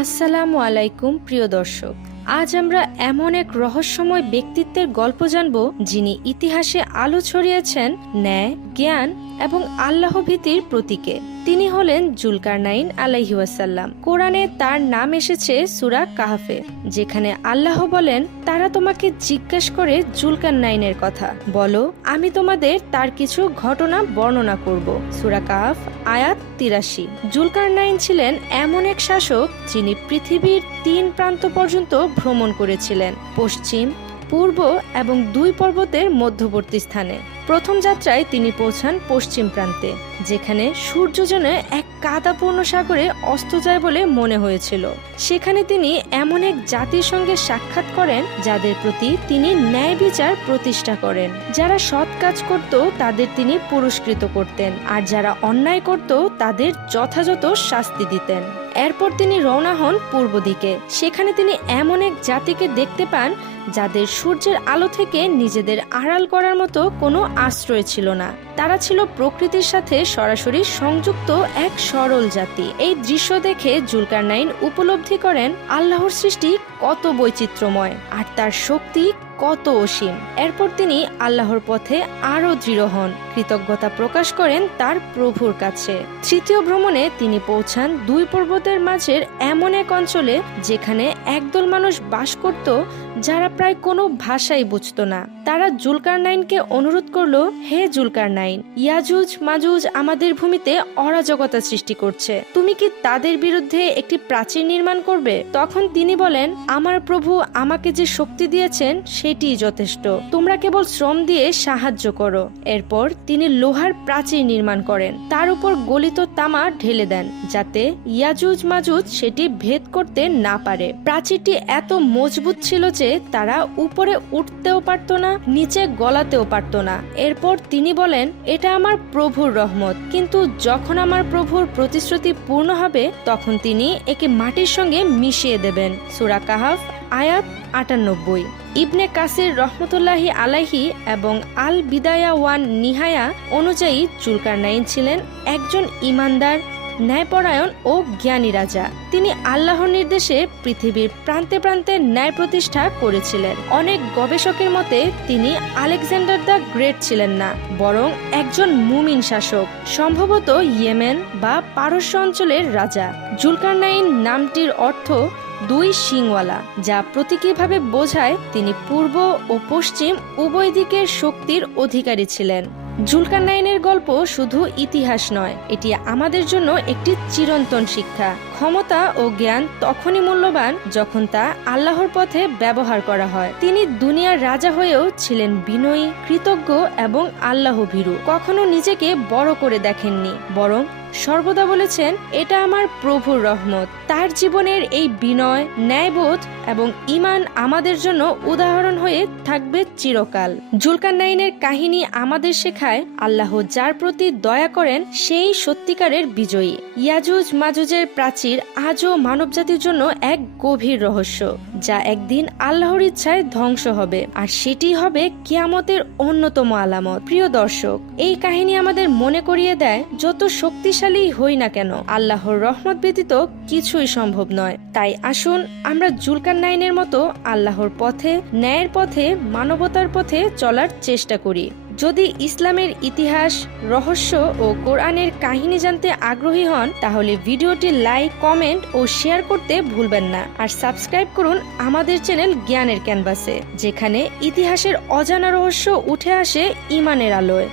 আসসালামু আলাইকুম প্রিয় দর্শক, আজ আমরা এমন এক রহস্যময় ব্যক্তিত্বের গল্প জানব যিনি ইতিহাসে আলো ছড়িয়েছেন ন্যায়, জ্ঞান এবং আল্লাহ ভীতির প্রতীকে। তিনি হলেন জুলকারনাইন আলাইহি ওয়াসাল্লাম। কোরআনে তার নাম এসেছে সূরা কাহফে, যেখানে আল্লাহ বলেন, তারা তোমাকে জিজ্ঞেস করে জুলকারনাইনের কথা, বলো আমি তোমাদের তার কিছু ঘটনা বর্ণনা করব। সূরা কাহফ আয়াত ৮৩। জুলকারনাইন ছিলেন এমন এক শাসক যিনি পৃথিবীর ৩ প্রান্ত পর্যন্ত ভ্রমণ করেছিলেন, পশ্চিম, পূর্ব এবং ২ পর্বতের মধ্যবর্তী স্থানে। প্রথম যাত্রায় তিনি পৌঁছান পশ্চিম প্রান্তে, যেখানে সূর্য যেন এক কাদাপূর্ণ সাগরে অস্ত যায় বলে মনে হয়েছিল। সেখানে তিনি এমন এক জাতির সঙ্গে সাক্ষাৎ করেন যাদের প্রতি তিনি ন্যায় বিচার প্রতিষ্ঠা করেন। যারা সৎ কাজ করত তাদের তিনি পুরস্কৃত করতেন, আর যারা অন্যায় করত তাদের যথাযথ শাস্তি দিতেন। এরপর তিনি রওনা হন পূর্ব দিকে। সেখানে তিনি এমন এক জাতিকে দেখতে পান যাদের সূর্যের আলো থেকে নিজেদের আড়াল করার মতো কোনো আশ্রয় ছিল না। তারা ছিল প্রকৃতির সাথে সরাসরি সংযুক্ত এক সরল জাতি। এই দৃশ্য দেখে জুলকারনাইন উপলব্ধি করেন আল্লাহর সৃষ্টি কত বৈচিত্র্যময় আর তার শক্তি কত অসীম। এরপর তিনি আল্লাহর পথে আরো দৃঢ় হন, কৃতজ্ঞতা প্রকাশ করেন তার প্রভুর কাছে। তৃতীয় ভ্রমণে তিনি পৌঁছান ২ পর্বতের মাঝের এমন এক অঞ্চলে যেখানে একদল মানুষ বাস করত যারা প্রায় কোনো ভাষাই বুঝতো না। তারা জুলকারনাইনকে অনুরোধ করলো, হে জুলকারনাইন, ইয়াজুজ মাজুজ আমাদের ভূমিতে অরাজকতা সৃষ্টি করছে, তুমি কি তাদের বিরুদ্ধে একটি প্রাচীর নির্মাণ করবে? তখন তিনি বলেন, আমার প্রভু আমাকে যে শক্তি দিয়েছেন সেটিই যথেষ্ট, তোমরা কেবল শ্রম দিয়ে সাহায্য করো। এরপর তিনি লোহার প্রাচীর নির্মাণ করেন, তার উপর গলিত তামা ঢেলে দেন যাতে ইয়াজুজ মাজুজ সেটি ভেদ করতে না পারে। প্রাচীরটি এত মজবুত ছিল যে তারা উপরে উঠতেও পারত না, নিচে গলাতেও পারত না। এরপর তিনি বলেন, এটা আমার প্রভুর রহমত, কিন্তু যখন আমার প্রভুর প্রতিশ্রুতি পূর্ণ হবে তখন তিনি একে মাটির সঙ্গে মিশিয়ে দেবেন। সূরা কাহফ আয়াত ৯৮। ইবনে কাসির রহমতুল্লাহি আলাইহি এবং আল বিদায়া ওয়ান নিহায়া অনুযায়ী জুলকারনাইন ছিলেন একজন ইমানদার, ন্যায়পরায়ণ ও জ্ঞানী রাজা। তিনি আল্লাহর নির্দেশে পৃথিবীর প্রান্তে প্রান্তে ন্যায় প্রতিষ্ঠা করেছিলেন। অনেক গবেষকের মতে তিনি আলেকজান্ডার দ্য গ্রেট ছিলেন না, বরং একজন মুমিন শাসক, সম্ভবত ইয়েমেন বা পারস্য অঞ্চলের রাজা। জুলকারনাইন নামটির অর্থ ২ শিংওয়ালা, যা প্রতীকীভাবে বোঝায় তিনি পূর্ব ও পশ্চিম উভয় দিকের শক্তির অধিকারী ছিলেন। জুলকারনাইনের গল্প শুধু ইতিহাস নয়, এটি আমাদের জন্য একটি চিরন্তন শিক্ষা। ক্ষমতা ও জ্ঞান তখনই মূল্যবান যখন তা আল্লাহর পথে ব্যবহার করা হয়। তিনি দুনিয়ার রাজা হয়েও ছিলেন বিনয়ী, কৃতজ্ঞ এবং আল্লাহ ভীরু। কখনো নিজেকে বড় করে দেখেননি, বরং সর্বদা বলেছেন, এটা আমার প্রভুর রহমত। তার জীবনের এই বিনয়, ন্যায়বোধ এবং ঈমান আমাদের জন্য উদাহরণ হয়ে থাকবে চিরকাল। জুলকারনাইনের কাহিনী আমাদের শেখায়, আল্লাহ যার প্রতি দয়া করেন সেই সত্যিকারের বিজয়ী। ইয়াজুজ মাজুজের প্রাচীর আজও মানবজাতির জন্য এক গভীর রহস্য, যা একদিন আল্লাহর ইচ্ছায় ধ্বংস হবে, আর সেটি হবে কিয়ামতের অন্যতম আলামত। প্রিয় দর্শক, এই কাহিনী আমাদের মনে করিয়ে দেয়, যত শক্তিশালী হই না কেন, আল্লাহর রহমত ব্যতীত কিছুই সম্ভব নয়। তাই আসুন আমরা জুলকারনাইনের মতো আল্লাহর পথে, ন্যায়ের পথে, মানবতার পথে চলার চেষ্টা করি। যদি ইসলামের ইতিহাস, রহস্য ও কোরআনের কাহিনী জানতে আগ্রহী হন, তাহলে ভিডিওটি লাইক, কমেন্ট ও শেয়ার করতে ভুলবেন না। আর সাবস্ক্রাইব করুন আমাদের চ্যানেল জ্ঞানের ক্যানভাসে, যেখানে ইতিহাসের অজানা রহস্য উঠে আসে ঈমানের আলোয়।